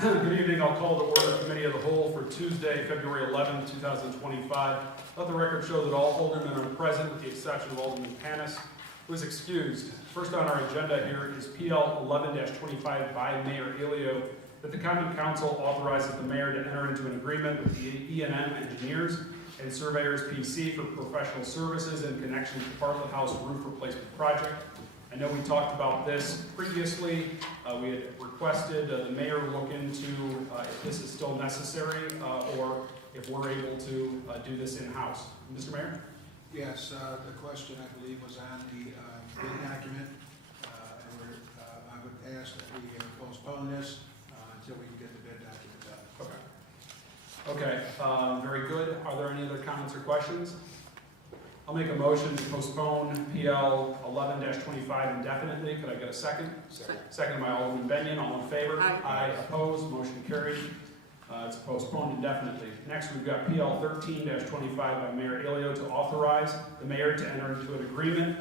Good evening. I'll call to order Committee of the Whole for Tuesday, February 11, 2025. Let the record show that all aldermen are present with the exception of Alderman Panis, who is excused. First on our agenda here is PL 11-25 by Mayor Elio, that the Common Council authorizes the mayor to enter into an agreement with the E&M Engineers and Surveyors PC for professional services in connection with the Bartlett House roof replacement project. I know we talked about this previously. We had requested the mayor look into if this is still necessary or if we're able to do this in-house. Mr. Mayor? Yes, the question I believe was on the bid document, and I would ask that we postpone this until we can get the bid document done. Okay, very good. Are there any other comments or questions? I'll make a motion to postpone PL 11-25 indefinitely. Could I get a second? Second by Alderman Benyon. All in favor? Aye. Opposed? Motion carried. It's postponed indefinitely. Next, we've got PL 13-25 by Mayor Elio to authorize the mayor to enter into an agreement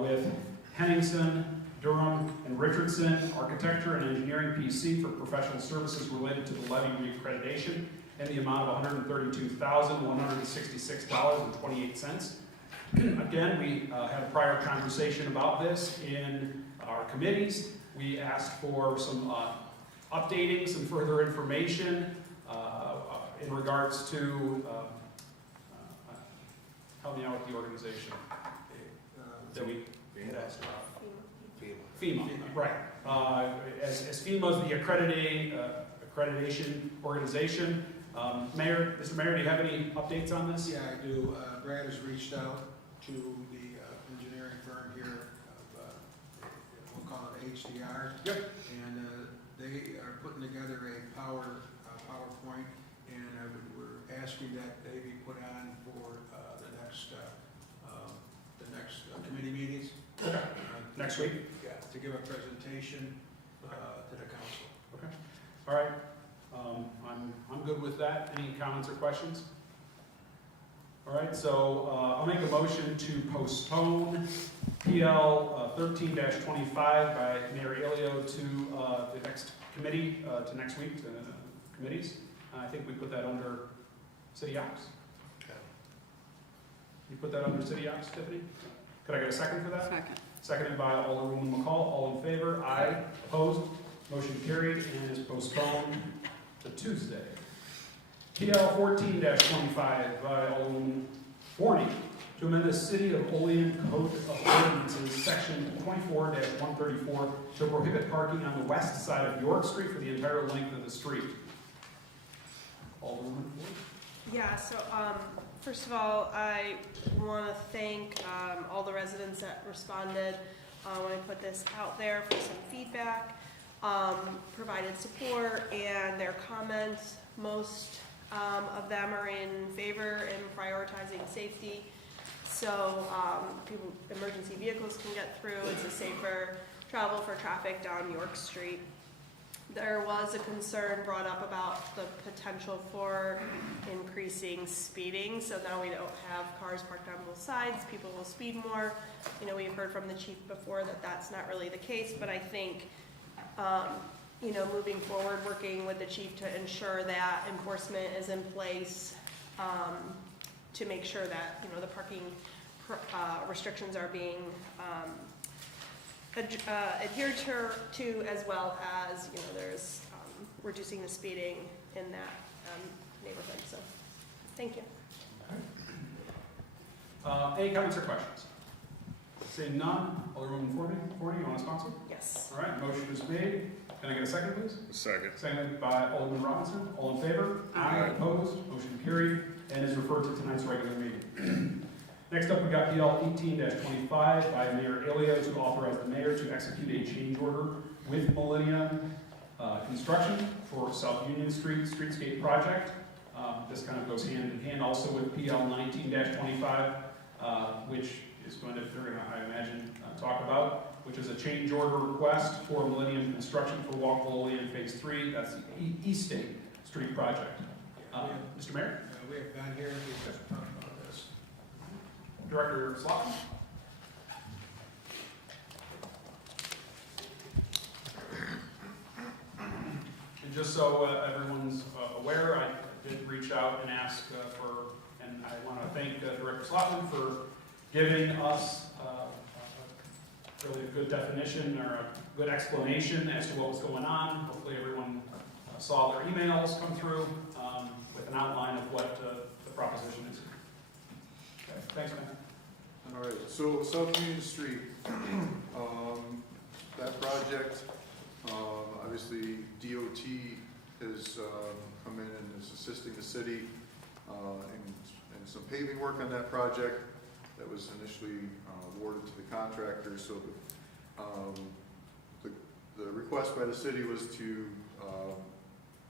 with Henningsen, Durham, and Richardson Architecture and Engineering PC for professional services related to the levy reaccreditation in the amount of $132,166.28. Again, we had a prior conversation about this in our committees. We asked for some updating, some further information in regards to, help me out with the organization that we had asked about. FEMA, right. As FEMA is the accreditation organization. Mr. Mayor, do you have any updates on this? Yeah, I do. Brad has reached out to the engineering firm here, we'll call it HDR. Yep. And they are putting together a PowerPoint, and we're asking that they be put on for the next committee meetings. Okay. Next week? Yeah, to give a presentation to the council. Okay. All right. I'm good with that. Any comments or questions? All right, so I'll make a motion to postpone PL 13-25 by Mayor Elio to the next committee, to next week, to committees. I think we put that under City Ops. You put that under City Ops, Tiffany? Could I get a second for that? Second. Seconded by Alderwoman McCall. All in favor? Aye. Opposed? Motion carried and is postponed to Tuesday. PL 14-25 by Alderwoman Forney to amend the City of Olean Code of Ordinances, Section 24-134, to prohibit parking on the west side of York Street for the entire length of the street. Alderwoman Forney. Yeah, so first of all, I want to thank all the residents that responded when I put this out there for some feedback, provided support, and their comments. Most of them are in favor in prioritizing safety, so emergency vehicles can get through. It's a safer travel for traffic down York Street. There was a concern brought up about the potential for increasing speeding, so now we don't have cars parked on both sides. People will speed more. You know, we've heard from the chief before that that's not really the case, but I think moving forward, working with the chief to ensure that enforcement is in place to make sure that, the parking restrictions are being adhered to, as well as, there's reducing the speeding in that neighborhood. So, thank you. Any comments or questions? Seeing none, Alderwoman Forney, you want to sponsor? Yes. All right, motion is made. Can I get a second, please? Second. Seconded by Alderman Robinson. All in favor? Aye. Opposed? Motion carried and is referred to tonight's regular meeting. Next up, we got PL 18-25 by Mayor Elio to authorize the mayor to execute a change order with Millennium Construction for South Union Street Streetscape Project. This kind of goes hand in hand also with PL 19-25, which is going to, I imagine, talk about, which is a change order request for Millennium Construction for Walkable Olean Phase 3. That's the East State Street project. Mr. Mayor? We have been here, we've just talked about this. Director Slaughter? And just so everyone's aware, I did reach out and ask and I want to thank Director Slotman for giving us really a good definition or a good explanation as to what was going on. Hopefully everyone saw their emails come through with an outline of what the proposition is. Okay, thanks, man. All right, so South Union Street, that project, obviously DOT has come in and is assisting the city in some paving work on that project that was initially awarded to the contractor. So the request by the city was to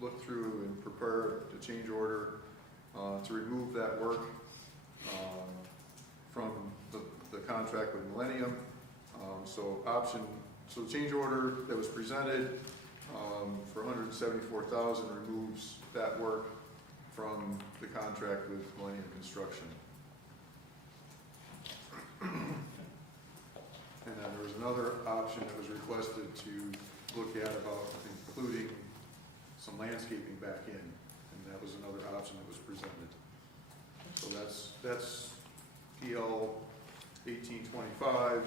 look through and prepare the change order to remove that work from the contract with Millennium. So the change order that was presented for $174,000 removes that work from the contract with Millennium Construction. And then there was another option that was requested to look at about including some landscaping back in, and that was another option that was presented. So that's PL 1825.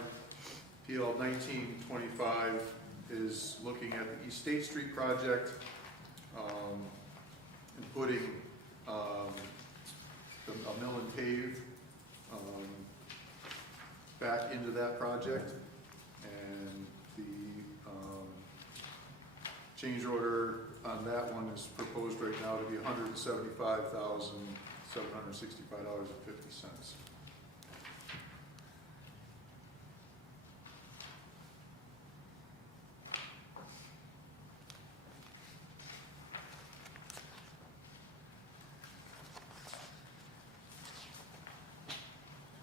PL 1925 is looking at the East State Street project and putting a mill and pave back into that project, and the change order on that one is proposed right now to be $175,765.50.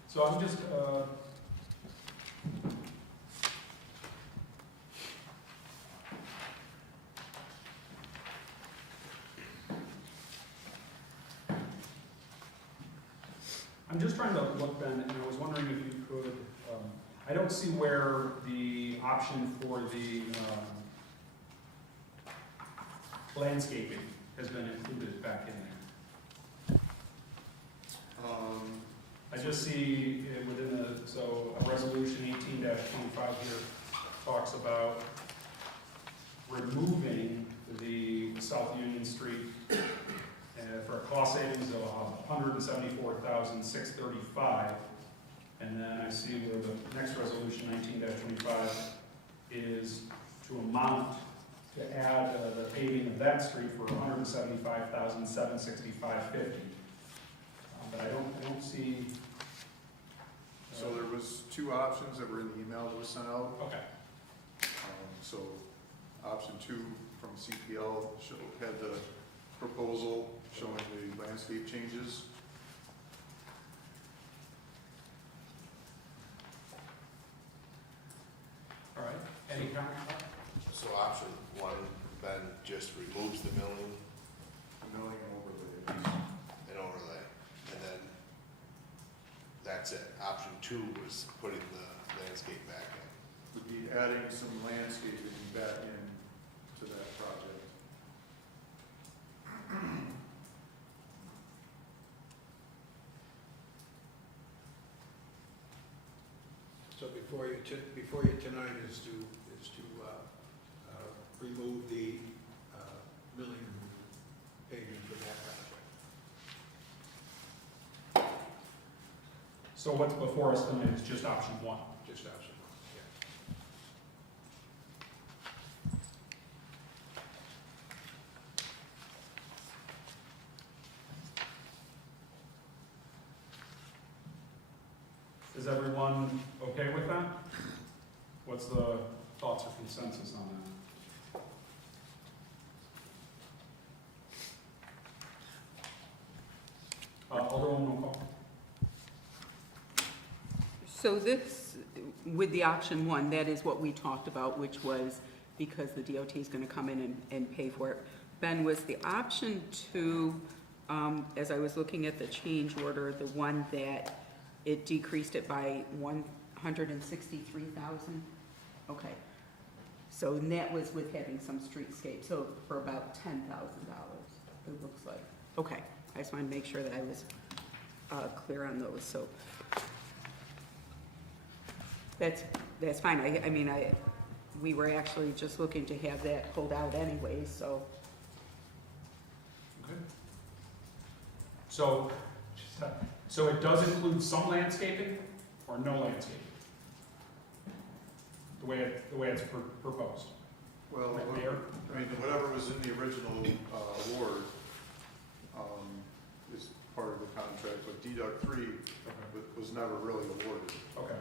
So I'm just, trying to look, Ben, and I was wondering if you could, I don't see where the option for the landscaping has been included back in there. I just see within a resolution 18-25 here talks about removing the South Union Street for a cost savings of $174,635. And then I see where the next resolution 19-25 is to amount to add the paving of that street for $175,765.50. But I don't see. So there was two options that were in the email that was sent out. Okay. So option 2 from CPL had the proposal showing the landscape changes. All right. Any comments? So option 1 then just removes the milling Milling and overlay. and overlay, and then that's it. Option 2 was putting the landscape back in. Would be adding some landscaping back in to that project. So before you tonight is to remove the milling and paving for that project. So what's before us tonight is just option 1. Just option one, yeah. Is everyone okay with that? What's the thoughts or consensus on that? Alderwoman O'Connell. So this, with the option 1, that is what we talked about, which was because the DOT is going to come in and pay for it. Ben, was the option 2, as I was looking at the change order, the one that it decreased it by $163,000? Okay. So and that was with having some streetscape, so for about $10,000, it looks like. Okay, I just wanted to make sure that I was clear on those, so. That's fine, I mean, we were actually just looking to have that pulled out anyways, so. Okay. So it does include some landscaping or no landscaping? The way it's proposed? Well, Mayor? I mean, whatever was in the original award is part of the contract, but deduct 3 was never really awarded. Okay.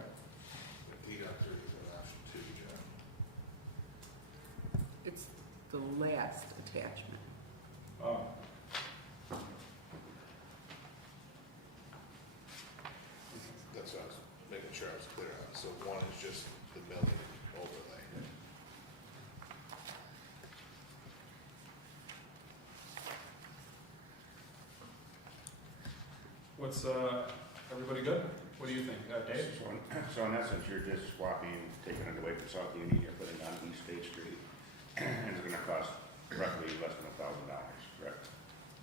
Deduct 3 is an option 2, John. It's the last attachment. That's what I was making sure I was clear on. So 1 is just the milling overlay. What's, everybody good? What do you think? Dave? So in essence, you're just swapping, taking it away from South Union, you're putting it on East State Street, and it's gonna cost roughly less than $1,000, correct?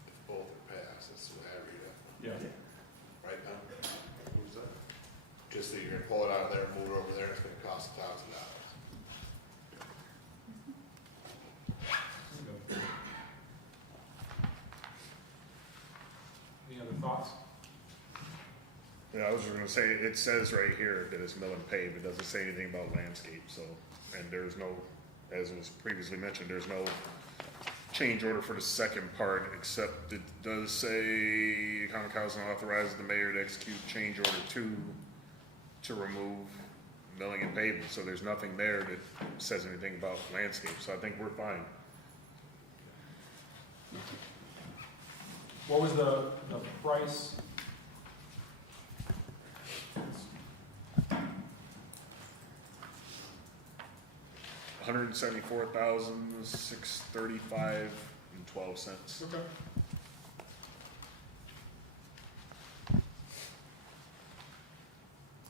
If both are passed, that's the way I read it. Yeah. Right now? What was that? Just that you're gonna pull it out of there, move it over there, it's gonna cost $1,000. Any other thoughts? Yeah, I was just gonna say, it says right here that it's mill and pave, it doesn't say anything about landscape, so, and there's no, as was previously mentioned, there's no change order for the second part, except it does say, common council authorizes the mayor to execute change order 2 to remove milling and paving, so there's nothing there that says anything about landscape, so I think we're fine. What was the price? $174,635.12. Okay.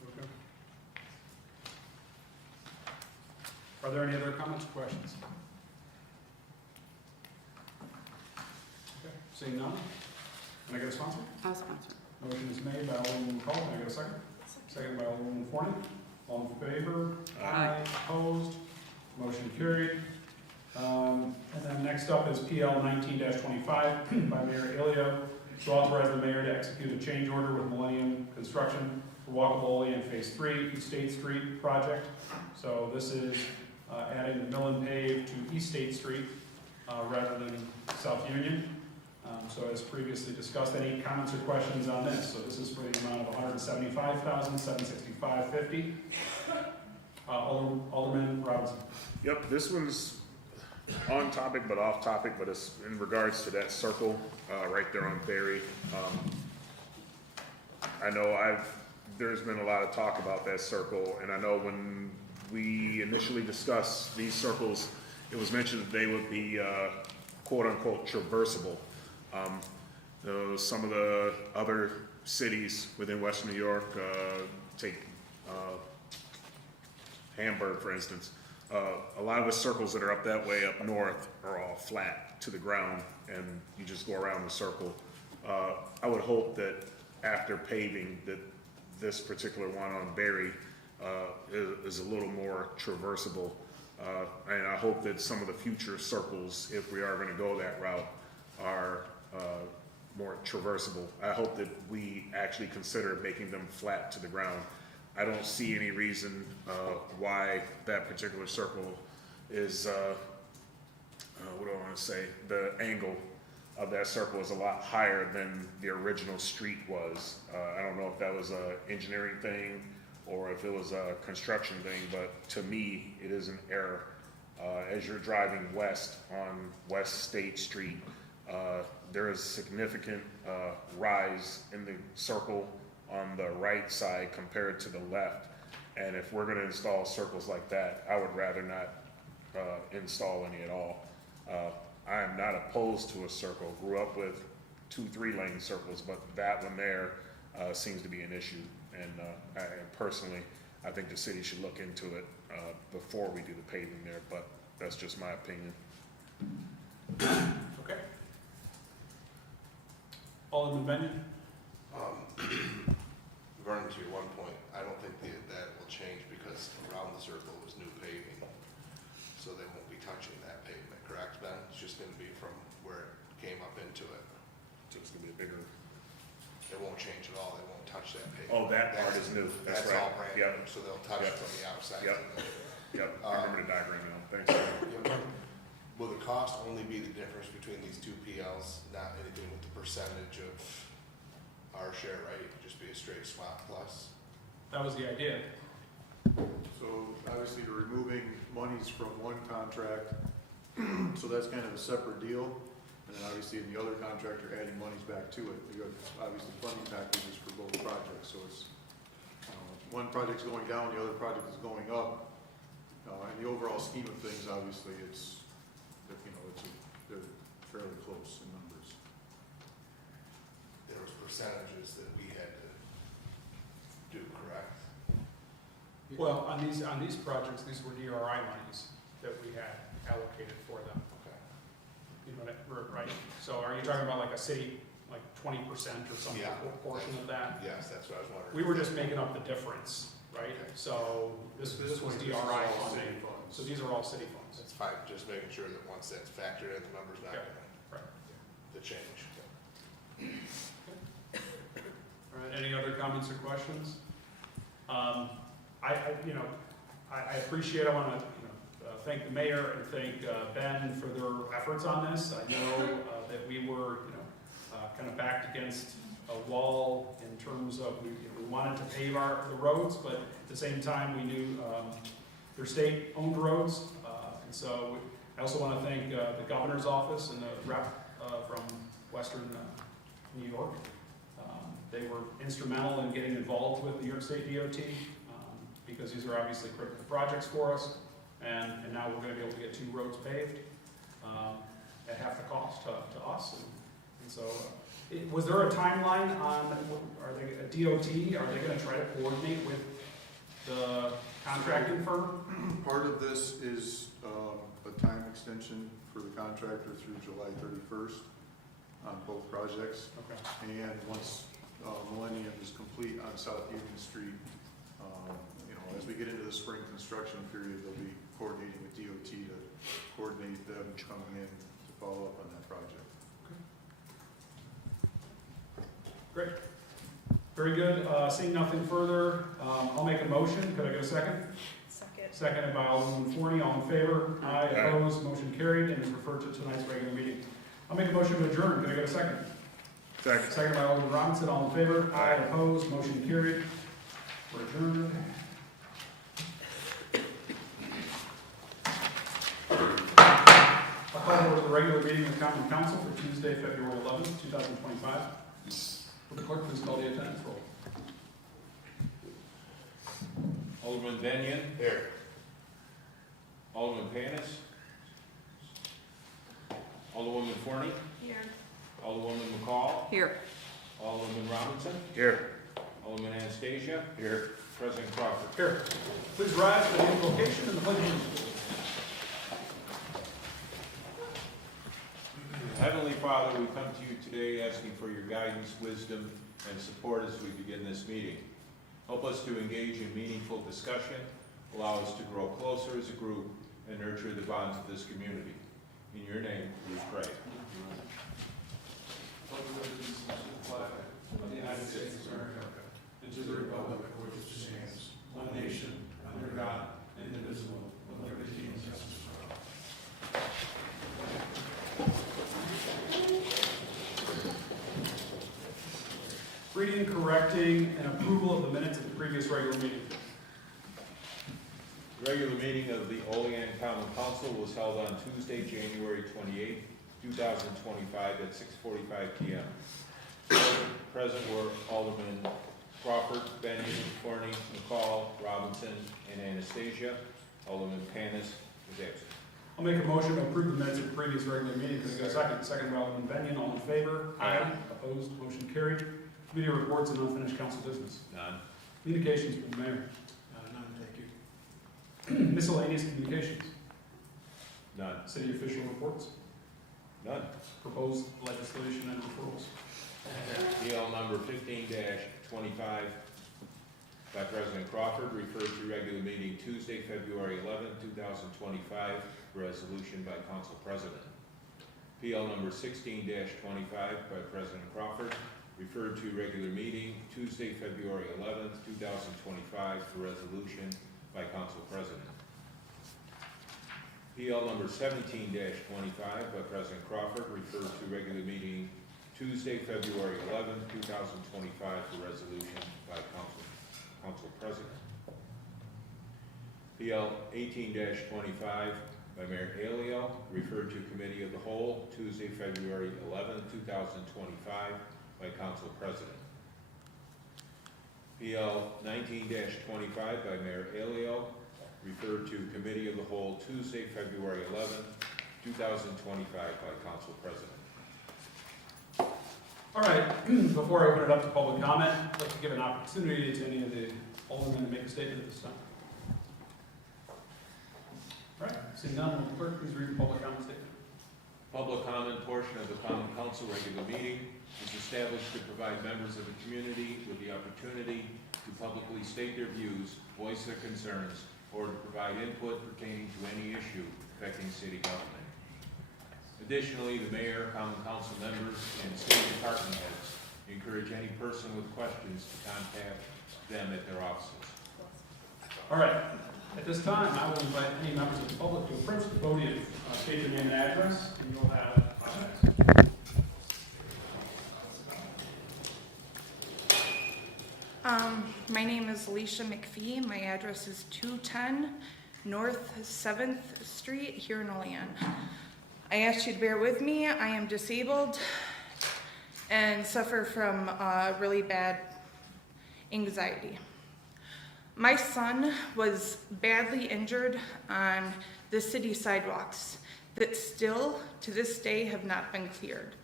Okay. Are there any other comments or questions? Okay, seeing none? Can I get a sponsor? I'll sponsor. Motion is made by Alderman McCall. Can I get a second? Second by Alderman Forney. All in favor? Aye. Opposed? Motion carried. And then next up is PL 19-25 by Mayor Ilio to authorize the mayor to execute a change order with Millennium Construction for walkable Olean Phase 3 East State Street project. So this is adding the mill and pave to East State Street rather than South Union. So as previously discussed, any comments or questions on this? So this is for the amount of $175,765.50. Alderman Robinson. Yep, this one's on topic but off topic, but it's in regards to that circle right there on Berry. I know there's been a lot of talk about that circle, and I know when we initially discussed these circles, it was mentioned that they would be quote-unquote traversable. Some of the other cities within Western New York, take Hamburg, for instance, a lot of the circles that are up that way up north are all flat to the ground, and you just go around the circle. I would hope that after paving, that this particular one on Berry is a little more traversable, and I hope that some of the future circles, if we are going to go that route, are more traversable. I hope that we actually consider making them flat to the ground. I don't see any reason why that particular circle is, what do I want to say, the angle of that circle is a lot higher than the original street was. I don't know if that was a engineering thing or if it was a construction thing, but to me, it is an error. As you're driving west on West State Street, there is significant rise in the circle on the right side compared to the left. And if we're gonna install circles like that, I would rather not install any at all. I am not opposed to a circle. Grew up with 2-3 lane circles, but that one there seems to be an issue. And I personally, I think the city should look into it, before we do the paving there, but that's just my opinion. Okay. Alderman Benyon? Vernon, to your one point, I don't think that will change because around the circle was new paving. So they won't be touching that pavement, correct, Ben? It's just gonna be from where it came up into it. So it's gonna be a bigger, It won't change at all, they won't touch that pavement. oh, that part is new, that's right. all brand Yep. new, so they'll touch Yep. from the outside. Yep. Yep, I remember the diagram now, thanks. Will the cost only be the difference between these two PLs, not anything with the percentage of our share, right? It could just be a straight swap plus? That was the idea. So obviously you're removing monies from one contract, so that's kind of a separate deal. And then obviously in the other contract, you're adding monies back to it. You have obviously funding packages for both projects, so it's, one project's going down, the other project is going up. In the overall scheme of things, obviously, it's, they're fairly close in numbers. There was percentages that we had to do, correct? Well, on these projects, these were DRI monies that we had allocated for them. Okay. You know, right? So are you talking about like a city, like 20% or something, Yeah. portion of that? Yes, that's what I was wondering. We were just making up the difference, right? Okay. So this was DRI all funding, city funds. so these are all city funds. That's fine, just making sure that once that's factored in, the number's not Yeah. gonna, Right. the change. All right, any other comments or questions? I appreciate, I want to, thank the mayor and thank Ben for their efforts on this. I know that we were, kind of backed against a wall in terms of, we wanted to pave the roads, but at the same time, we knew they're state-owned roads. And so I also want to thank the governor's office and the rep from Western New York. They were instrumental in getting involved with the New York State DOT because these are obviously critical projects for us. And now we're going to be able to get 2 roads paved at half the cost to us. And so, was there a timeline on, are they, a DOT, are they going to try to coordinate with the contracting firm? Part of this is a time extension for the contractor through July 31st on both projects. Okay. And once Millennium is complete on South Union Street, as we get into the spring construction period, they'll be coordinating with DOT to coordinate them coming in to follow up on that project. Great. Very good. Seeing nothing further, I'll make a motion. Could I get a second? Second. Seconded by Alderman Forney. All in favor? Aye. Opposed? Motion carried and is referred to tonight's regular meeting. I'll make a motion to adjourn. Could I get a second? Second. Seconded by Alderman Robinson. All in favor? Aye. Opposed? Motion carried. We're adjourned. I'll call over the regular meeting of Common Council for Tuesday, February 11th, 2025. Will the clerk please call the attendance roll? Alderman Benyon, Here. Alderman Panis, Alderwoman Forney, Here. Alderwoman McCall, Here. Alderman Robinson, Here. Alderman Anastasia, Here. President Crawford. Here. Please rise for the invocation and the pledge of allegiance. Heavenly Father, we come to you today asking for your guidance, wisdom, and support as we begin this meeting. Help us to engage in meaningful discussion, allow us to grow closer as a group, and nurture the bonds of this community. In your name, we pray. Of the United States of America, and to the republic for which it stands, one nation, under God, indivisible, with liberty and justice for all. Reading, correcting, and approval of the minutes of the previous regular meeting. The regular meeting of the Olean Common Council was held on Tuesday, January 28, 2025 at 6:45 p.m. Present were Alderman Crawford, Benyon, Forney, McCall, Robinson, and Anastasia. Alderman Panis is absent. I'll make a motion to approve the minutes of the previous regular meeting. Could I get a second? Second by Alderman Benyon. All in favor? Aye. Opposed? Motion carried. Committee reports and unfinished council business. None. Communications from the mayor. None Miscellaneous communications, None. city official reports, None. proposed legislation and referrals. PL number 15-25 by President Crawford, referred to regular meeting Tuesday, February 11, 2025, resolution by Council President. PL number 16-25 by President Crawford, referred to regular meeting Tuesday, February 11, 2025, for resolution by Council President. PL number 17-25 by President Crawford, referred to regular meeting Tuesday, February 11, 2025, for resolution by Council President. PL 18-25 by Mayor Alio, referred to Committee of the Whole Tuesday, February 11, 2025, by Council President. PL 19-25 by Mayor Alio, referred to Committee of the Whole Tuesday, February 11, 2025, by Council President. All right, before I open it up to public comment, I'd like to give an opportunity to any of the aldermen to make a statement at this time. All right, seeing none, will the clerk please read the public comment statement? Public comment portion of the Common Council regular meeting is established to provide members of the community with the opportunity to publicly state their views, voice their concerns, or to provide input pertaining to any issue affecting city government. Additionally, the mayor, common council members, and city department heads encourage any person with questions to contact them at their offices. All right, at this time, I will invite any members of the public to approach the podium, state your name and address, and you'll have 5 minutes. My name is Alicia McPhee. My address is 210 North 7th Street here in Olean. I ask you to bear with me. I am disabled and suffer from really bad anxiety. My son was badly injured on the city sidewalks that still to this day have not been cleared.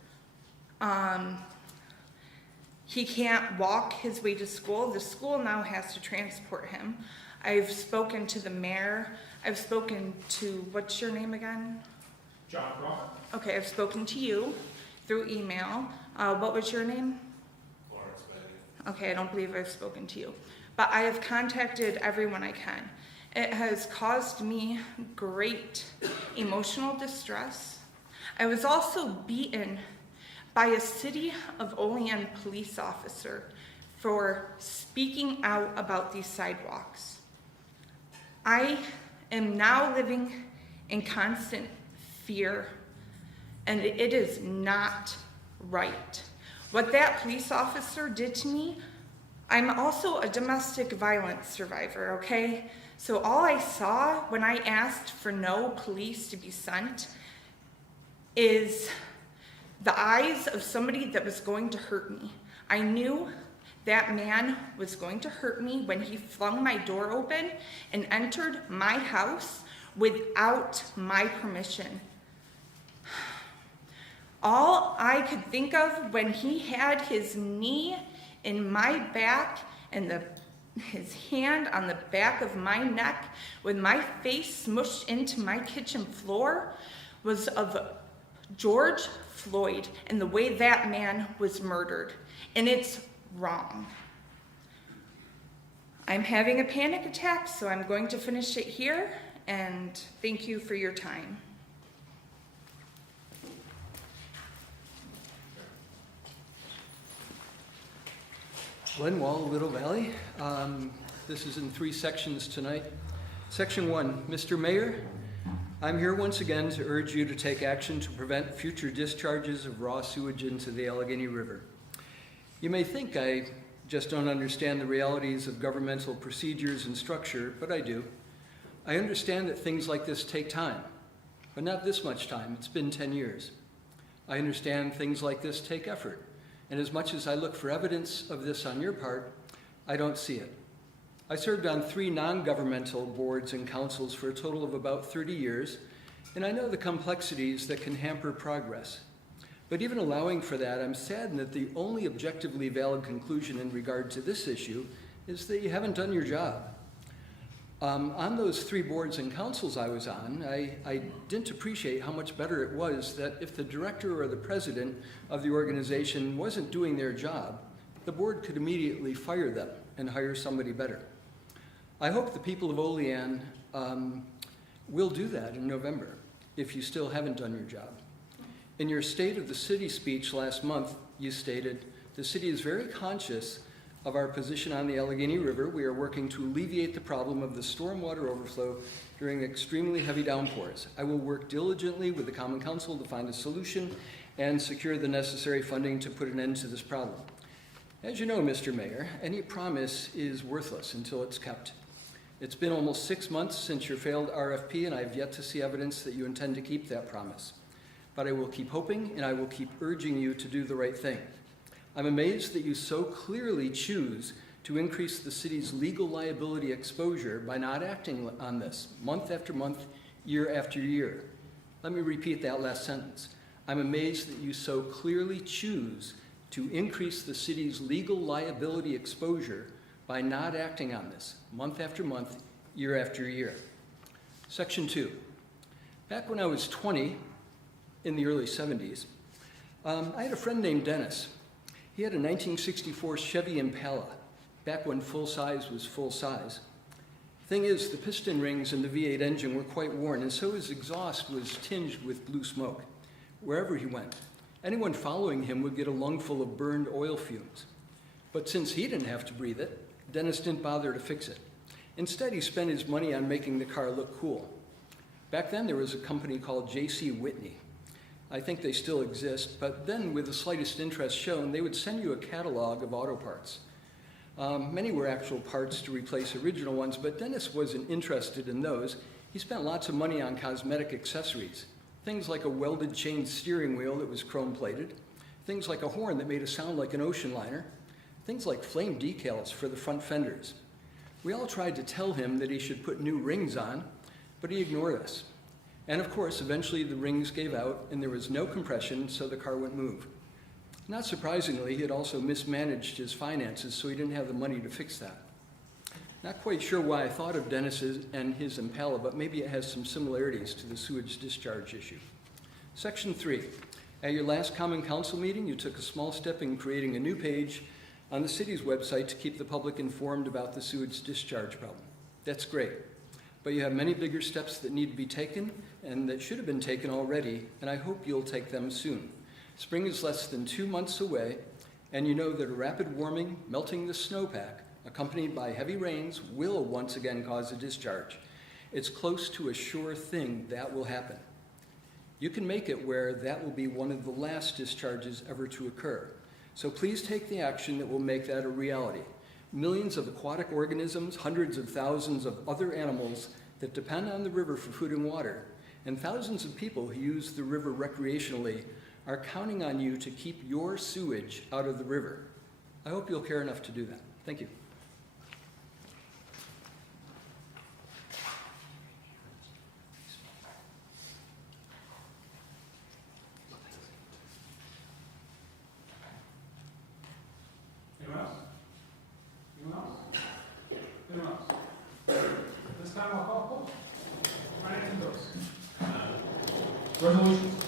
He can't walk his way to school. The school now has to transport him. I've spoken to the mayor. I've spoken to, what's your name again? John Crawford. Okay, I've spoken to you through email. What was your name? Lawrence Betty. Okay, I don't believe I've spoken to you. But I have contacted everyone I can. It has caused me great emotional distress. I was also beaten by a City of Olean police officer for speaking out about these sidewalks. I am now living in constant fear, and it is not right. What that police officer did to me, I'm also a domestic violence survivor, okay? So all I saw when I asked for no police to be sent is the eyes of somebody that was going to hurt me. I knew that man was going to hurt me when he flung my door open and entered my house without my permission. All I could think of when he had his knee in my back and his hand on the back of my neck with my face smushed into my kitchen floor was of George Floyd and the way that man was murdered. And it's wrong. I'm having a panic attack, so I'm going to finish it here, and thank you for your time. Glen Wall, Little Valley. This is in 3 sections tonight. Section 1, Mr. Mayor, I'm here once again to urge you to take action to prevent future discharges of raw sewage into the Allegheny River. You may think I just don't understand the realities of governmental procedures and structure, but I do. I understand that things like this take time, but not this much time. It's been 10 years. I understand things like this take effort. And as much as I look for evidence of this on your part, I don't see it. I served on 3 non-governmental boards and councils for a total of about 30 years, and I know the complexities that can hamper progress. But even allowing for that, I'm saddened that the only objectively valid conclusion in regard to this issue is that you haven't done your job. On those 3 boards and councils I was on, I didn't appreciate how much better it was that if the director or the president of the organization wasn't doing their job, the board could immediately fire them and hire somebody better. I hope the people of Olean will do that in November, if you still haven't done your job. In your State of the City speech last month, you stated, "The city is very conscious of our position on the Allegheny River. We are working to alleviate the problem of the stormwater overflow during extremely heavy downpours. I will work diligently with the Common Council to find a solution and secure the necessary funding to put an end to this problem." As you know, Mr. Mayor, any promise is worthless until it's kept. It's been almost 6 months since your failed RFP, and I have yet to see evidence that you intend to keep that promise. But I will keep hoping, and I will keep urging you to do the right thing. I'm amazed that you so clearly choose to increase the city's legal liability exposure by not acting on this month after month, year after year. Let me repeat that last sentence. I'm amazed that you so clearly choose to increase the city's legal liability exposure by not acting on this month after month, year after year. Section 2. Back when I was 20, in the early 70s, I had a friend named Dennis. He had a 1964 Chevy Impala, back when full size was full size. Thing is, the piston rings in the V8 engine were quite worn, and so his exhaust was tinged with blue smoke wherever he went. Anyone following him would get a lungful of burned oil fumes. But since he didn't have to breathe it, Dennis didn't bother to fix it. Instead, he spent his money on making the car look cool. Back then, there was a company called J.C. Whitney. I think they still exist, but then with the slightest interest shown, they would send you a catalog of auto parts. Many were actual parts to replace original ones, but Dennis wasn't interested in those. He spent lots of money on cosmetic accessories, things like a welded chain steering wheel that was chrome-plated, things like a horn that made a sound like an ocean liner, things like flame decals for the front fenders. We all tried to tell him that he should put new rings on, but he ignored us. And of course, eventually the rings gave out and there was no compression, so the car wouldn't move. Not surprisingly, he had also mismanaged his finances, so he didn't have the money to fix that. Not quite sure why I thought of Dennis and his Impala, but maybe it has some similarities to the sewage discharge issue. Section 3. At your last Common Council meeting, you took a small step in creating a new page on the city's website to keep the public informed about the sewage discharge problem. That's great. But you have many bigger steps that need to be taken and that should have been taken already, and I hope you'll take them soon. Spring is less than 2 months away, and you know that a rapid warming, melting the snowpack, accompanied by heavy rains, will once again cause a discharge. It's close to a sure thing that will happen. You can make it where that will be one of the last discharges ever to occur. So please take the action that will make that a reality. Millions of aquatic organisms, hundreds of thousands of other animals that depend on the river for food and water, and thousands of people who use the river recreationally are counting on you to keep your sewage out of the river. I hope you'll care enough to do that. Thank you. Anyone else? Anyone else? Anyone else? This time I'll call poll. Finance and bills. Resolutions.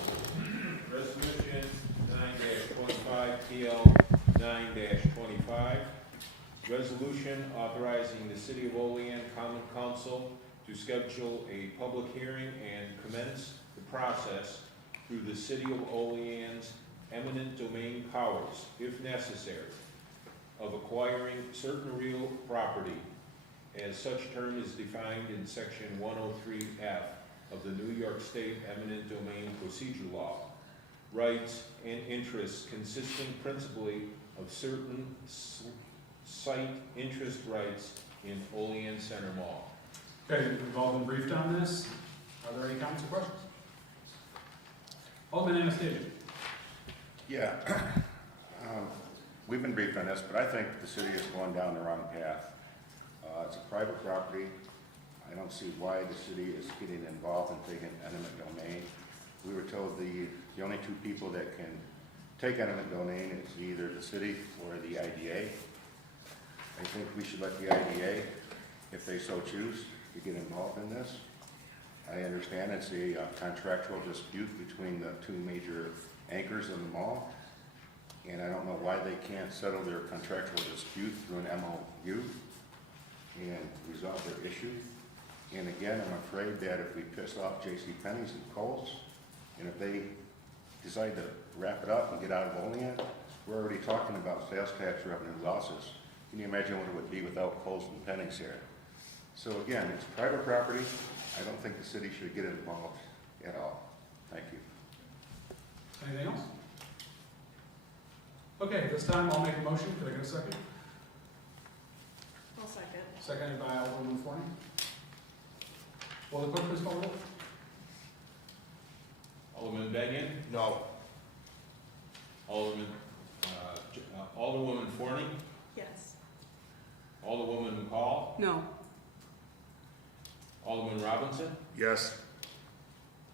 Resolution 9-25, PL 9-25. Resolution authorizing the City of Olean Common Council to schedule a public hearing and commence the process through the City of Olean's eminent domain powers, if necessary, of acquiring certain real property, as such term is defined in Section 103F of the New York State Eminent Domain Procedure Law, rights and interests consisting principally of certain site interest rights in Olean Center Mall. Okay, we've all been briefed on this. Are there any comments or questions? Alderman Anastasia. Yeah, we've been briefed on this, but I think the city is going down the wrong path. It's a private property. I don't see why the city is getting involved in taking eminent domain. We were told the only two people that can take eminent domain is either the city or the IDA. I think we should let the IDA, if they so choose, to get involved in this. I understand it's a contractual dispute between the two major anchors in the mall, and I don't know why they can't settle their contractual dispute through an MOU and resolve their issue. And again, I'm afraid that if we piss off JCPenney's and Kohl's, and if they decide to wrap it up and get out of Olean, we're already talking about sales tax revenue losses. Can you imagine what it would be without Kohl's and Penny's here? So again, it's private property. I don't think the city should get involved at all. Thank you. Anything else? Okay, at this time, I'll make a motion. Could I get a second? I'll second. Seconded by Alderman Forney. Will the clerk please call the roll? Alderman Benyon, No. Alderwoman Forney, Yes. Alderwoman McCall, No. Alderman Robinson, Yes.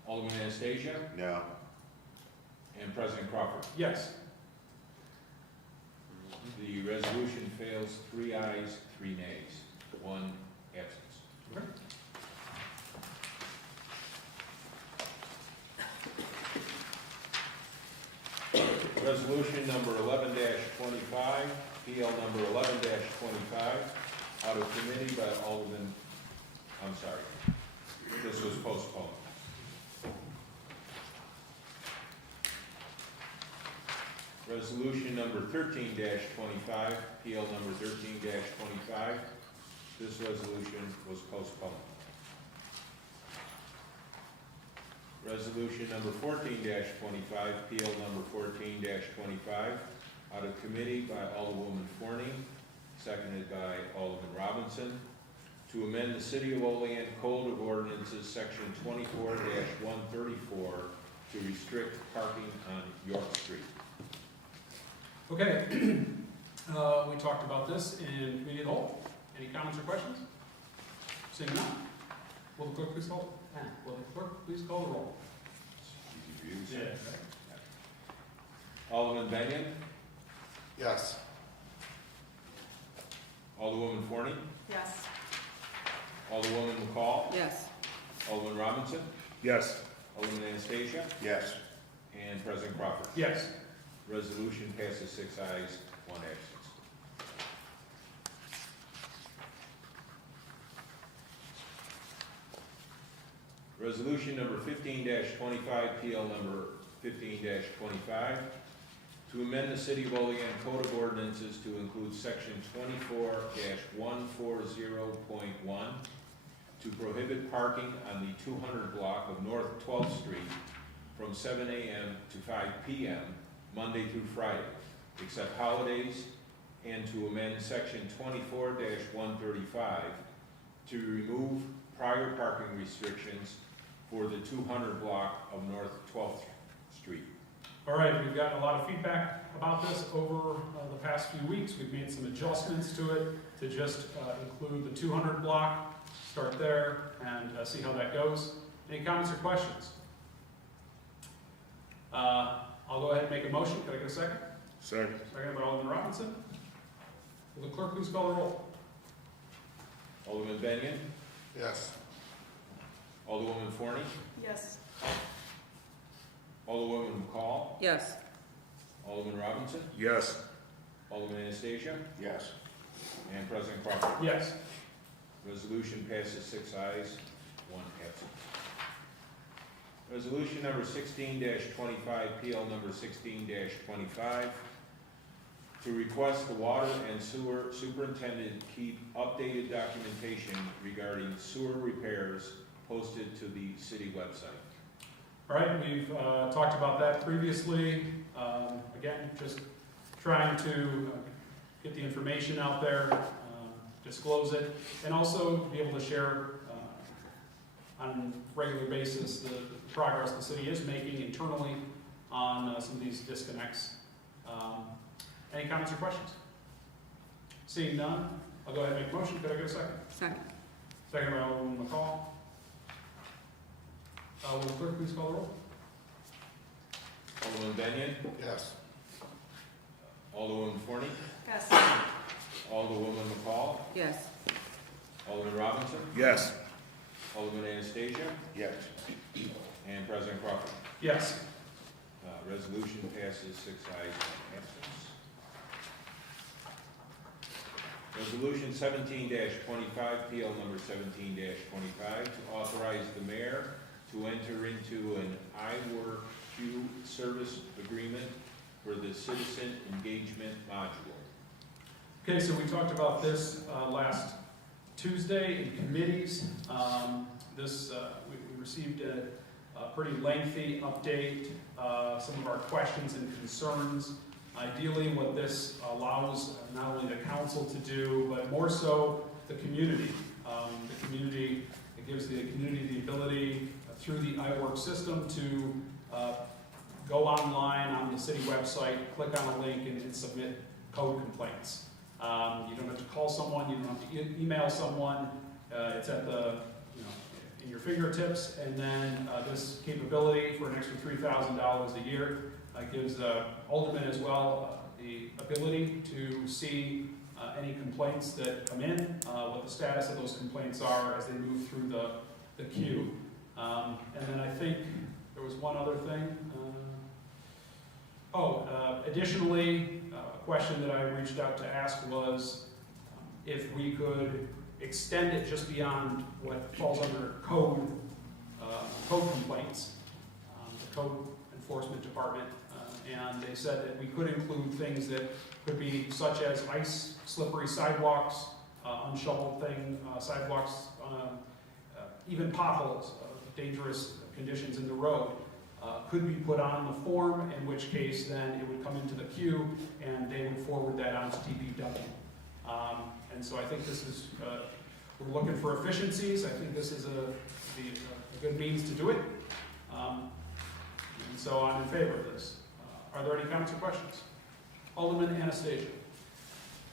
Alderman Anastasia, No. and President Crawford. Yes. The resolution fails 3 ayes, 3 nays, 1 absence. Okay. Resolution number 11-25, PL number 11-25, out of committee by Alderman, I'm sorry, this was postponed. Resolution number 13-25, PL number 13-25, this resolution was postponed. Resolution number 14-25, PL number 14-25, out of committee by Alderwoman Forney, seconded by Alderman Robinson, to amend the City of Olean Code of Ordinances, Section 24-134, to restrict parking on York Street. Okay, we talked about this in committee of the whole. Any comments or questions? Seeing none, will the clerk please call the roll? Alderman Benyon, Yes. Alderwoman Forney, Yes. Alderwoman McCall, Yes. Alderman Robinson, Yes. Alderman Anastasia, Yes. and President Crawford. Yes. Resolution passes 6 ayes, 1 absence. Resolution number 15-25, PL number 15-25, to amend the City of Olean Code of Ordinances to include Section 24-140.1 to prohibit parking on the 200 block of North 12th Street from 7 a.m. to 5 p.m. Monday through Friday, except holidays, and to amend Section 24-135 to remove prior parking restrictions for the 200 block of North 12th Street. All right, we've gotten a lot of feedback about this over the past few weeks. We've made some adjustments to it to just include the 200 block, start there, and see how that goes. Any comments or questions? I'll go ahead and make a motion. Can I get a second? Second. Second by Alderman Robinson. Will the clerk please call the roll? Alderman Benyon, Yes. Alderwoman Forney, Yes. Alderwoman McCall, Yes. Alderman Robinson, Yes. Alderman Anastasia, Yes. and President Crawford. Yes. Resolution passes 6 ayes, 1 absent. Resolution number 16-25, PL number 16-25, to request the water and sewer superintendent keep updated documentation regarding sewer repairs posted to the city website. All right, we've talked about that previously. Again, just trying to get the information out there, disclose it, and also be able to share on a regular basis the progress the city is making internally on some of these disconnects. Any comments or questions? Seeing none, I'll go ahead and make a motion. Could I get a second? Second. Second by Alderman McCall. Will the clerk please call the roll? Alderman Benyon, Yes. Alderwoman Forney, Yes. Alderwoman McCall, Yes. Alderman Robinson, Yes. Alderman Anastasia, Yes. and President Crawford. Yes. Resolution passes 6 ayes and absence. Resolution 17-25, PL number 17-25, to authorize the mayor to enter into an iWorQ service agreement for the citizen engagement module. Okay, so we talked about this last Tuesday in committees. We received a pretty lengthy update, some of our questions and concerns. Ideally, what this allows not only the council to do, but more so the community. It gives the community the ability through the iWork system to go online on the city website, click on a link, and submit code complaints. You don't have to call someone, you don't have to email someone. It's at in your fingertips, and then this capability for an extra $3,000 a year gives aldermen as well the ability to see any complaints that come in, what the status of those complaints are as they move through the queue. And then I think there was one other thing. Additionally, a question that I reached out to ask was if we could extend it just beyond what falls under code complaints, the code enforcement department, and they said that we could include things that could be such as ice, slippery sidewalks, unshoveled sidewalks, even potholes, dangerous conditions in the road. Could be put on the form, in which case then it would come into the queue and they would forward that on to DPW. And so I think this is, we're looking for efficiencies. I think this is a good means to do it. And so I'm in favor of this. Are there any comments or questions? Alderman Anastasia.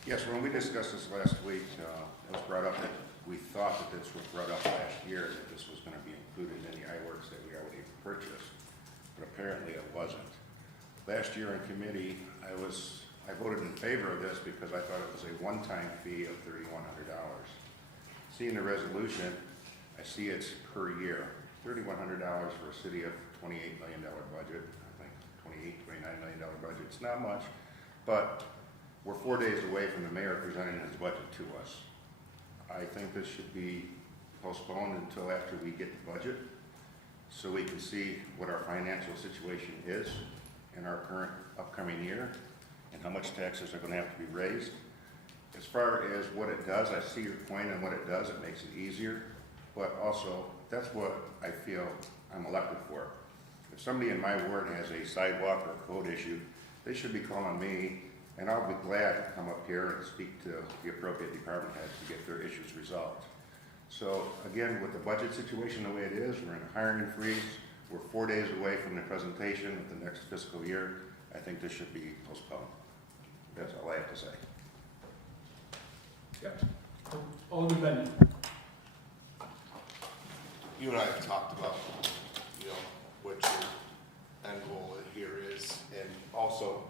Yes, when we discussed this last week, it was brought up that we thought that this was brought up last year, that this was going to be included in the iWorks that we already purchased, but apparently it wasn't. Last year in committee, I voted in favor of this because I thought it was a one-time fee of $3,100. Seeing the resolution, I see it's per year, $3,100 for a city of $28 million budget, I think $29 million budget. It's not much, but we're 4 days away from the mayor presenting his budget to us. I think this should be postponed until after we get the budget, so we can see what our financial situation is in our current upcoming year and how much taxes are going to have to be raised. As far as what it does, I see your point on what it does. It makes it easier, but also that's what I feel I'm elected for. If somebody in my ward has a sidewalk or a code issue, they should be calling me, and I'll be glad to come up here and speak to the appropriate department heads to get their issues resolved. So again, with the budget situation the way it is, we're in a hiring freeze, we're 4 days away from the presentation of the next fiscal year. I think this should be postponed. That's all I have to say. Yeah. Alderman Bennett. You and I have talked about, what your end goal here is, and also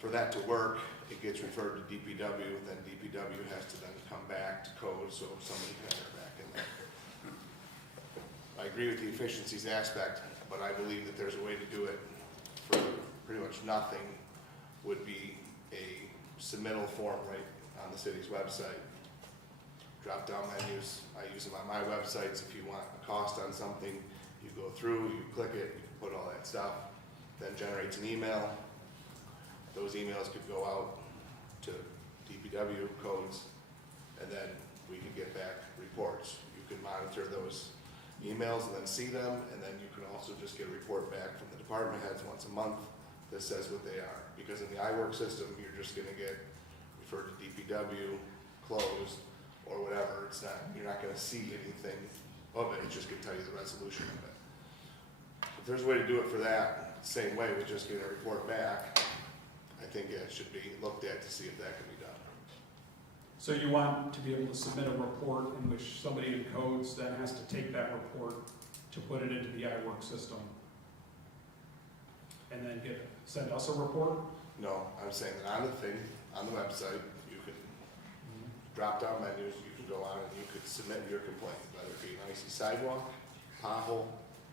for that to work, it gets referred to DPW, then DPW has to then come back to code, so somebody can enter back in there. I agree with the efficiencies aspect, but I believe that there's a way to do it for pretty much nothing. Would be a submittal form right on the city's website. Drop down menus, I use them on my websites. If you want a cost on something, you go through, you click it, you put all that stuff, then generates an email. Those emails could go out to DPW codes, and then we can get back reports. You can monitor those emails and then see them, and then you can also just get a report back from the department heads once a month that says what they are. Because in the iWork system, you're just gonna get referred to DPW, closed, or whatever. It's not, you're not gonna see anything of it, it's just gonna tell you the resolution of it. If there's a way to do it for that, same way, with just getting a report back, I think it should be looked at to see if that can be done. So you want to be able to submit a report in which somebody in codes then has to take that report to put it into the iWork system and then send us a report? No, I'm saying that on the thing, on the website, you can drop down menus, you can go on and you could submit your complaint, whether it be an icy sidewalk, pothole,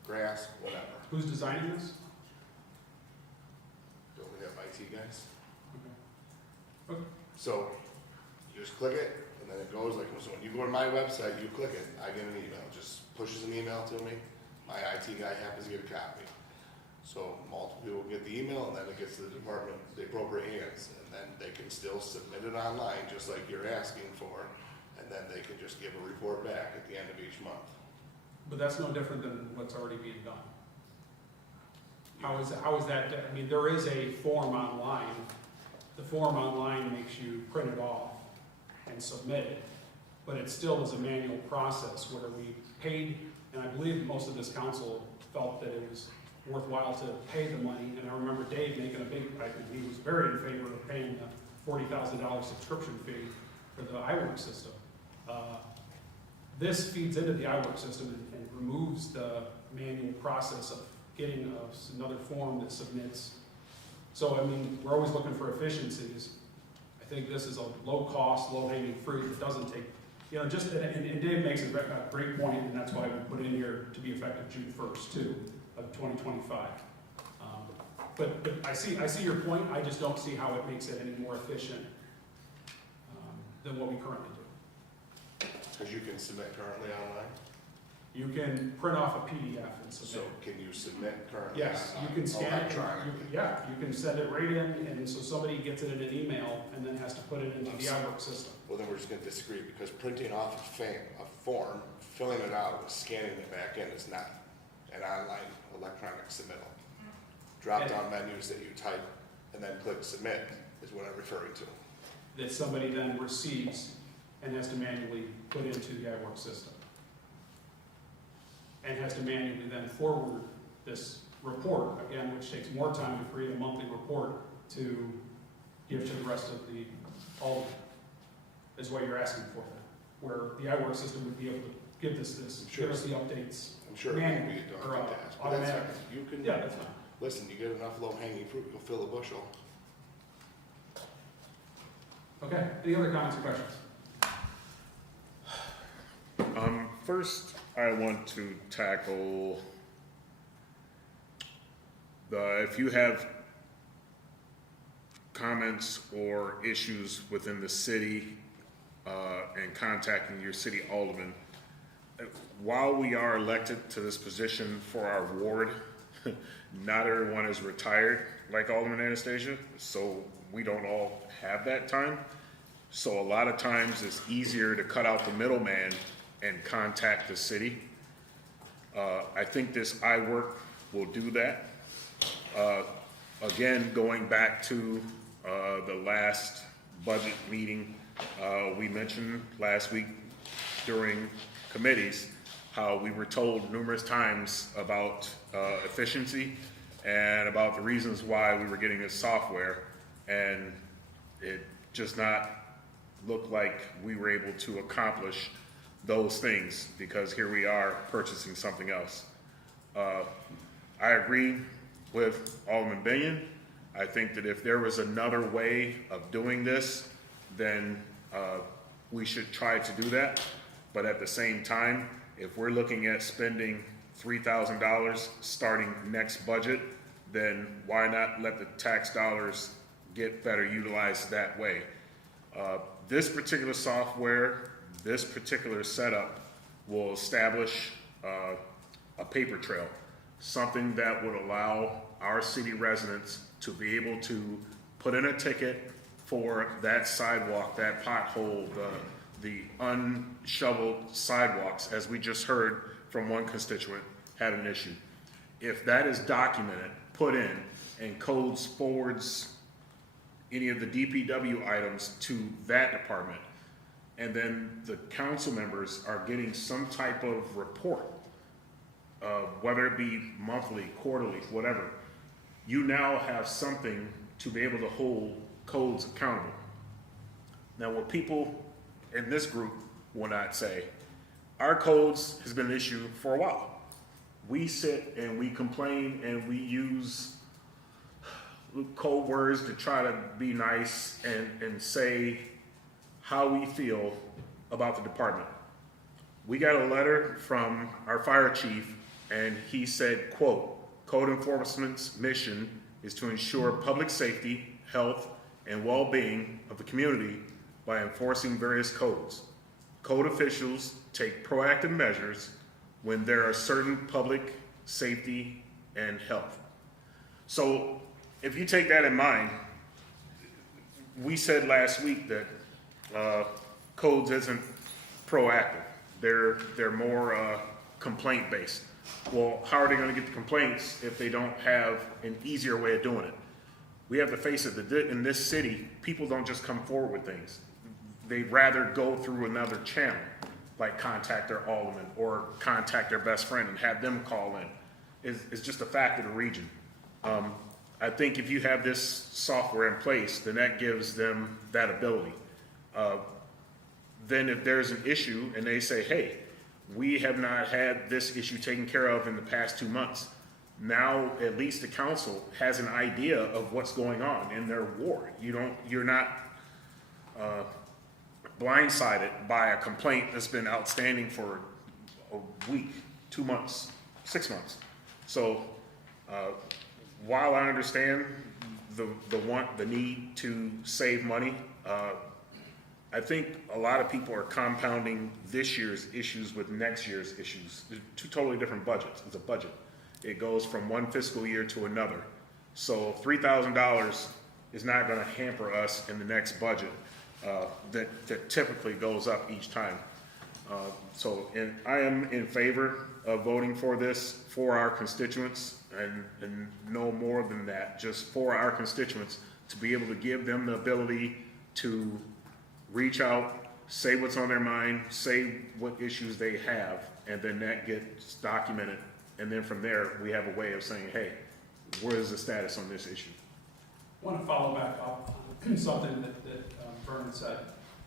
grass, whatever. Who's designing this? Don't we have IT guys? Okay. So you just click it, and then it goes like, so when you go to my website, you click it, I get an email, just pushes an email to me, my IT guy happens to get a copy. So multiple people get the email, and then it gets to the department, the appropriate hands, and then they can still submit it online, just like you're asking for, and then they can just give a report back at the end of each month. But that's no different than what's already being done. How is that, I mean, there is a form online. The form online makes you print it off and submit it, but it still is a manual process where we paid, and I believe most of this council felt that it was worthwhile to pay the money, and I remember Dave making a big, he was very in favor of paying the $40,000 subscription fee for the iWork system. This feeds into the iWork system and removes the manual process of getting another form that submits. So, I mean, we're always looking for efficiencies. I think this is a low-cost, low-hanging fruit that doesn't take, you know, just, and Dave makes a great point, and that's why we put in here to be effective June 1st, too, of 2025. But I see your point, I just don't see how it makes it any more efficient than what we currently do. Because you can submit currently online? You can print off a PDF and So submit. can you submit currently? Yes, you online? can scan it. Electronically? Yeah, you can send it right in, and so somebody gets it in an email and then has to put it into the iWork system. Well, then we're just gonna disagree, because printing off a form, filling it out, and scanning it back in is not an online electronic submittal. Drop-down menus that you type and then click submit is what I'm referring to. That somebody then receives and has to manually put into the iWork system. And has to manually then forward this report, again, which takes more time to create a monthly report to give to the rest of the, all of it, is what you're asking for. Where the iWork system would be able to give us this, give us the updates. I'm sure it won't be Manually, a or, daunting task, but that's automatic. fine. You can, Yeah, that's fine. listen, you get enough low-hanging fruit, you'll fill a bushel. Okay, any other comments or questions? First, I want to tackle if you have comments or issues within the city, and contacting your city alderman. While we are elected to this position for our ward, not everyone is retired like Alderman Anastasia, so we don't all have that time. So a lot of times it's easier to cut out the middleman and contact the city. I think this iWork will do that. Again, going back to the last budget meeting, we mentioned last week during committees how we were told numerous times about efficiency and about the reasons why we were getting this software, and it just not looked like we were able to accomplish those things because here we are purchasing something else. I agree with Alderman Binion. I think that if there was another way of doing this, then we should try to do that. But at the same time, if we're looking at spending $3,000 starting next budget, then why not let the tax dollars get better utilized that way? This particular software, this particular setup will establish a paper trail, something that would allow our city residents to be able to put in a ticket for that sidewalk, that pothole, the unshoveled sidewalks, as we just heard from one constituent, had an issue. If that is documented, put in, and codes forwards any of the DPW items to that department, and then the council members are getting some type of report, whether it be monthly, quarterly, whatever, you now have something to be able to hold codes accountable. Now, what people in this group will not say, our codes has been an issue for a while. We sit and we complain and we use code words to try to be nice and say how we feel about the department. We got a letter from our fire chief, and he said, quote, "Code enforcement's mission is to ensure public safety, health, and well-being of the community by enforcing various codes. Code officials take proactive measures when there are certain public safety and health." So if you take that in mind, we said last week that codes isn't proactive. They're more complaint-based. Well, how are they gonna get the complaints if they don't have an easier way of doing it? We have to face it, that in this city, people don't just come forward with things. They'd rather go through another channel, like contact their alderman or contact their best friend and have them call in. It's just a fact of the region. I think if you have this software in place, then that gives them that ability. Then if there's an issue and they say, hey, we have not had this issue taken care of in the past 2 months, now at least the council has an idea of what's going on in their ward. You're not blindsided by a complaint that's been outstanding for a week, 2 months, 6 months. So while I understand the need to save money, I think a lot of people are compounding this year's issues with next year's issues. They're two totally different budgets. It's a budget. It goes from one fiscal year to another. So $3,000 is not going to hamper us in the next budget that typically goes up each time. And I am in favor of voting for this for our constituents and no more than that, just for our constituents, to be able to give them the ability to reach out, say what's on their mind, say what issues they have, and then that gets documented. And then from there, we have a way of saying, hey, what is the status on this issue? I want to follow back up on something that Vernon said.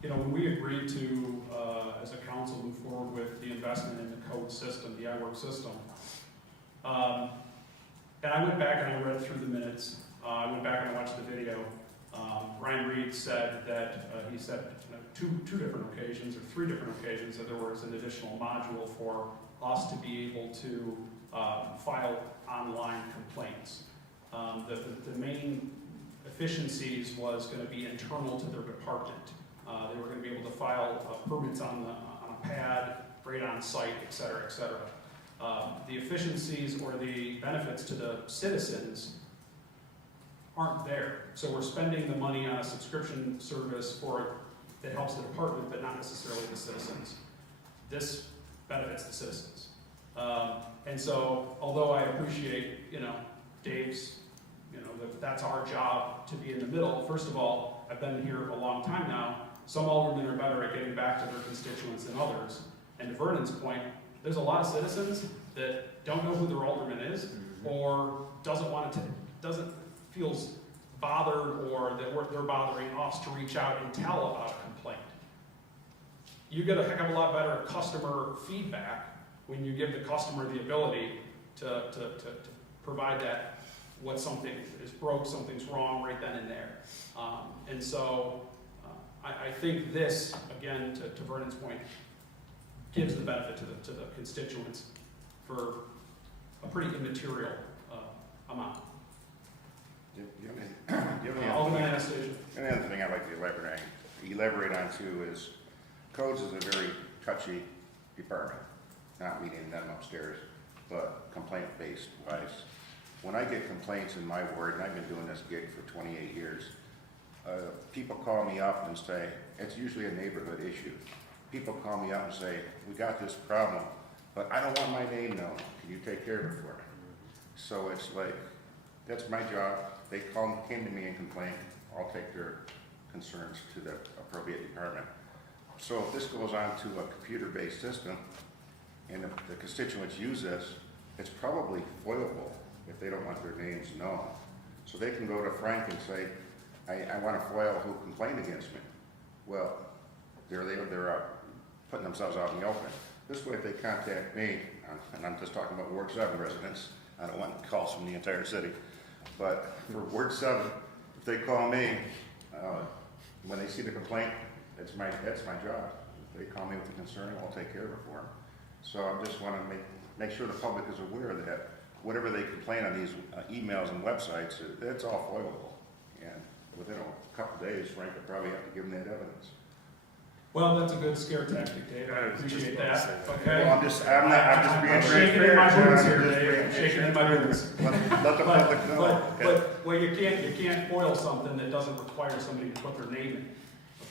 You know, when we agreed to, as a council, move forward with the investment in the code system, the iWork system, and I went back and I read through the minutes. I went back and I watched the video. Ryan Reed said that he said two different occasions or 3 different occasions that there was an additional module for us to be able to file online complaints. The main efficiencies was going to be internal to their department. They were going to be able to file permits on a pad, right on site, et cetera, et cetera. The efficiencies or the benefits to the citizens aren't there. So we're spending the money on a subscription service that helps the department, but not necessarily the citizens. This benefits the citizens. And so, although I appreciate, Dave's, that's our job to be in the middle. First of all, I've been here a long time now. Some aldermen are better at getting back to their constituents than others. And to Vernon's point, there's a lot of citizens that don't know who their alderman is, or feels bothered, or that they're bothering us to reach out and tell about a complaint. You get a heck of a lot better customer feedback when you give the customer the ability to provide that, what something is broke, something's wrong right then and there. And so I think this, again, to Vernon's point, gives the benefit to the constituents for a pretty immaterial amount. Alderman Anastasia. Another thing I'd like to elaborate on too is codes is a very touchy department, not meaning them upstairs, but complaint-based wise. When I get complaints in my ward, and I've been doing this gig for 28 years, people call me up and say, it's usually a neighborhood issue. People call me up and say, we got this problem, but I don't want my name known. Can you take care of it for me? So it's like, that's my job. They came to me and complained. I'll take their concerns to the appropriate department. So if this goes on to a computer-based system, and the constituents use this, it's probably foilable if they don't want their names known. So they can go to Frank and say, I want to foil who complained against me. Well, they're putting themselves out in the open. This way, if they contact me, and I'm just talking about Ward 7 residents, I don't want calls from the entire city, but for Ward 7, if they call me, when they see the complaint, that's my job. they call me with a concern, I'll take care of it for them. So I just want to make sure the public is aware that whatever they complain on these emails and websites, it's all foilable. And within a couple of days, Frank would probably have to give them that evidence. Well, that's a good scare tactic, Dave. I appreciate that. Okay. Well, I'm just being I'm shaking in my boots here, transparent. Dave. I'm shaking in my boots. Let the public know. Well, you can't foil something that doesn't require somebody to put their name in.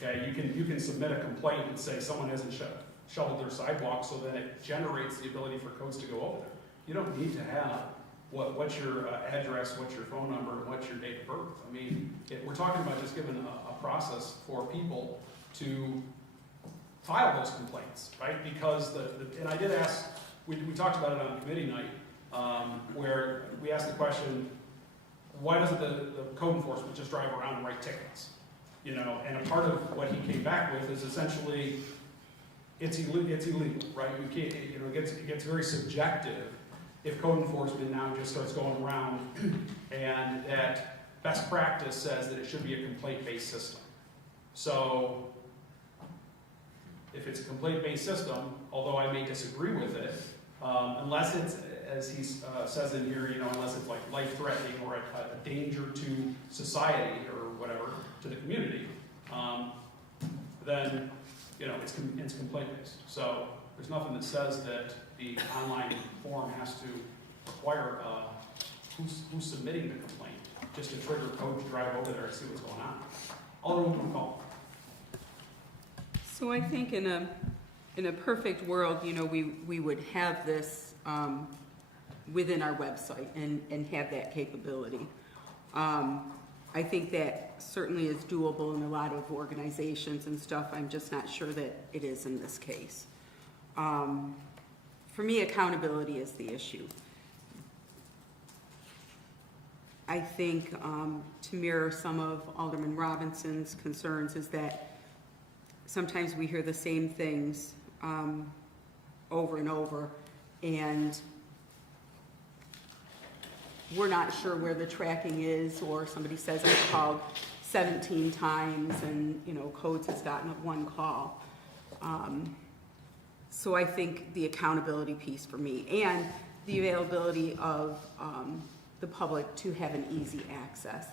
Okay, you can submit a complaint and say someone hasn't shoveled their sidewalk, so then it generates the ability for codes to go over there. You don't need to have what's your address, what's your phone number, and what's your date of birth. I mean, we're talking about just giving a process for people to file those complaints, right? Because and I did ask, we talked about it on committee night, where we asked the question, why doesn't the code enforcement just drive around and write tickets? You know, and a part of what he came back with is essentially, it's illegal, right? You can't, you know, it gets very subjective if code enforcement now just starts going around and that best practice says that it should be a complaint-based system. So if it's a complaint-based system, although I may disagree with it, unless it's, as he says in here, you know, unless it's like life-threatening or a danger to society or whatever, to the community, then, you know, it's complaint-based. So there's nothing that says that the online form has to require who's submitting the complaint, just to trigger code to drive over there and see what's going on. Alderwoman McCall. So I think in a perfect world, you know, we would have this within our website and have that capability. I think that certainly is doable in a lot of organizations and stuff. I'm just not sure that it is in this case. For me, accountability is the issue. I think to mirror some of Alderman Robinson's concerns is that sometimes we hear the same things over and over, and we're not sure where the tracking is, or somebody says I've called 17 times and, you know, codes has gotten one call. So I think the accountability piece for me and the availability of the public to have an easy access.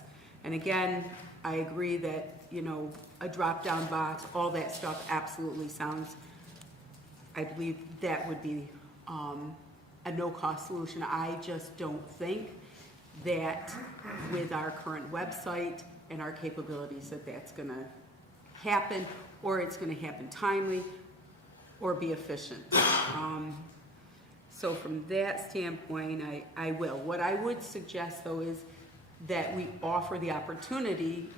And again, I agree that, you know, a drop-down box, all that stuff absolutely sounds, I believe that would be a no-cost solution. I just don't think that with our current website and our capabilities that that's going to happen, or it's going to happen timely, or be efficient. So from that standpoint, I will. What I would suggest, though, is that we offer the opportunity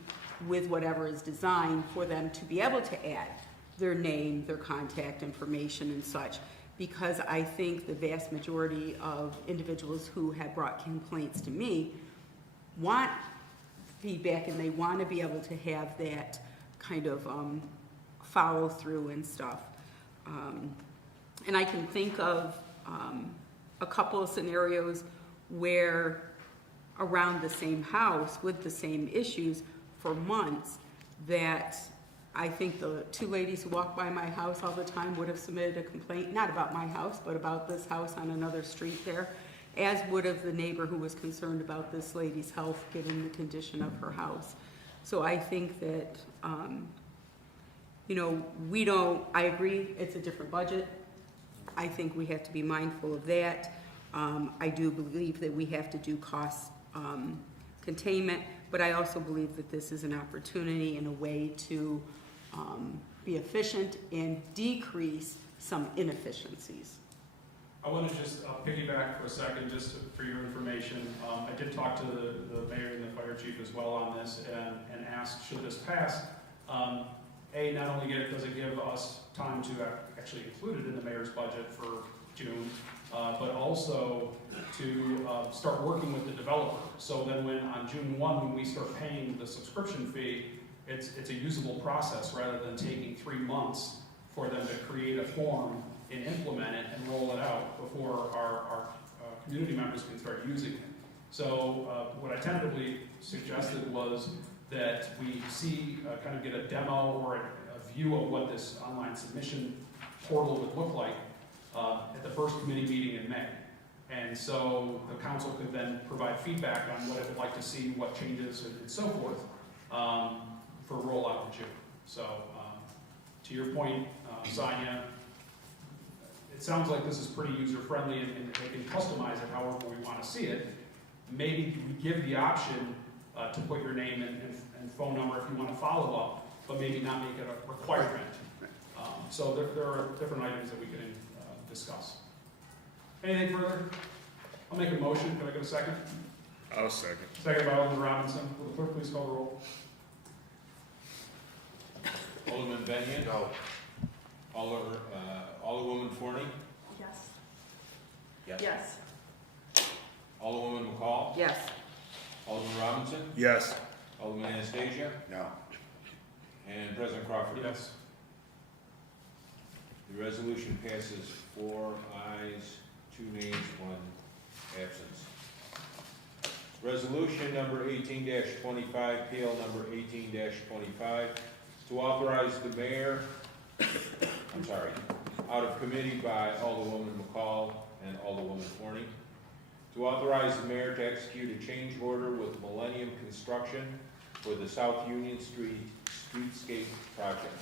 with whatever is designed for them to be able to add their name, their contact information and such, because I think the vast majority of individuals who have brought complaints to me want feedback and they want to be able to have that kind of follow through and stuff. And I can think of a couple of scenarios where around the same house with the same issues for months that I think the two ladies who walk by my house all the time would have submitted a complaint, not about my house, but about this house on another street there, as would have the neighbor who was concerned about this lady's health given the condition of her house. So I think that, you know, I agree it's a different budget. I think we have to be mindful of that. I do believe that we have to do cost containment, but I also believe that this is an opportunity and a way to be efficient and decrease some inefficiencies. I want to just piggyback for a second, just for your information. I did talk to the mayor and the fire chief as well on this and asked, should this pass, not only does it give us time to actually include it in the mayor's budget for June, but also to start working with the developer. So then on June 1, when we start paying the subscription fee, it's a usable process rather than taking 3 months for them to create a form and implement it and roll it out before our community members can start using it. So what I tentatively suggested was that we see, kind of get a demo or a view of what this online submission portal would look like at the first committee meeting in May. And so the council could then provide feedback on what it would like to see, what changes, and so forth, for rollout in June. So, to your point, Sonia, it sounds like this is pretty user-friendly and they can customize it however we want to see it. Maybe we give the option to put your name and phone number if you want to follow up, but maybe not make it a requirement. So there are different items that we can discuss. Anything further? I'll make a motion. Can I get a second? I'll second. Second by Alderman Robinson. Will the clerk please call the roll? Alderman Benyon? No. Alderwoman Forney? Yes. Yes. Yes. Alderwoman McCall? Yes. Alderman Robinson? Yes. Alderman Anastasia? No. And President Crawford? Yes. The resolution passes 4 ayes, 2 nays, 1 absence. Resolution number 18-25, PL number 18-25, to authorize the mayor, out of committee by Alderwoman McCall and Alderwoman Forney, to authorize the mayor to execute a change order with Millennium Construction for the South Union Street Streetscape Project.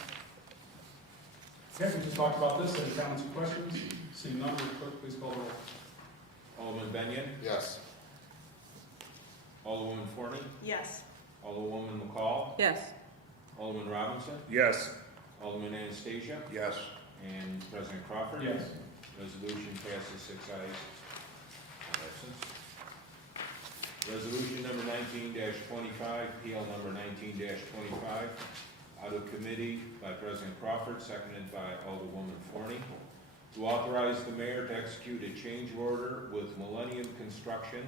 Okay, we just talked about this. Any comments or questions? Seeing none, will the clerk please call the roll? Alderman Benyon? Yes. Alderwoman Forney? Yes. Alderwoman McCall? Yes. Alderman Robinson? Yes. Alderman Anastasia? Yes. And President Crawford? Yes. Resolution passes 6 ayes, 1 absence. Resolution number 19-25, PL number 19-25, out of committee by President Crawford, seconded by Alderwoman Forney, to authorize the mayor to execute a change order with Millennium Construction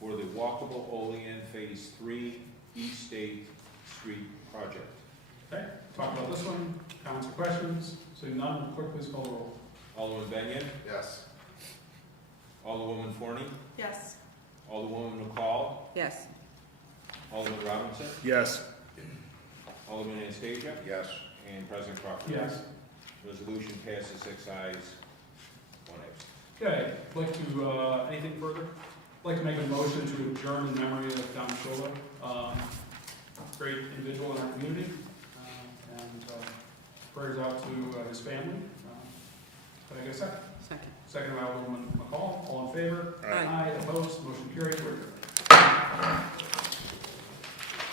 for the walkable Olean Phase 3 East State Street Project. Okay, talk about this one. Comments or questions? Seeing none, will the clerk please call the roll? Alderman Benyon? Yes. Alderwoman Forney? Yes. Alderwoman McCall? Yes. Alderman Robinson? Yes. Alderman Anastasia? Yes. And President Crawford? Yes. Resolution passes 6 ayes, 1 absent. Okay, I'd like to, anything further? I'd like to make a motion to adjourn in memory of Don Shola, great individual in our community, and prayers out to his family. Can I get a second? Second. Second by Alderman McCall. All in favor? Aye. Opposed? Motion carries. We're adjourned.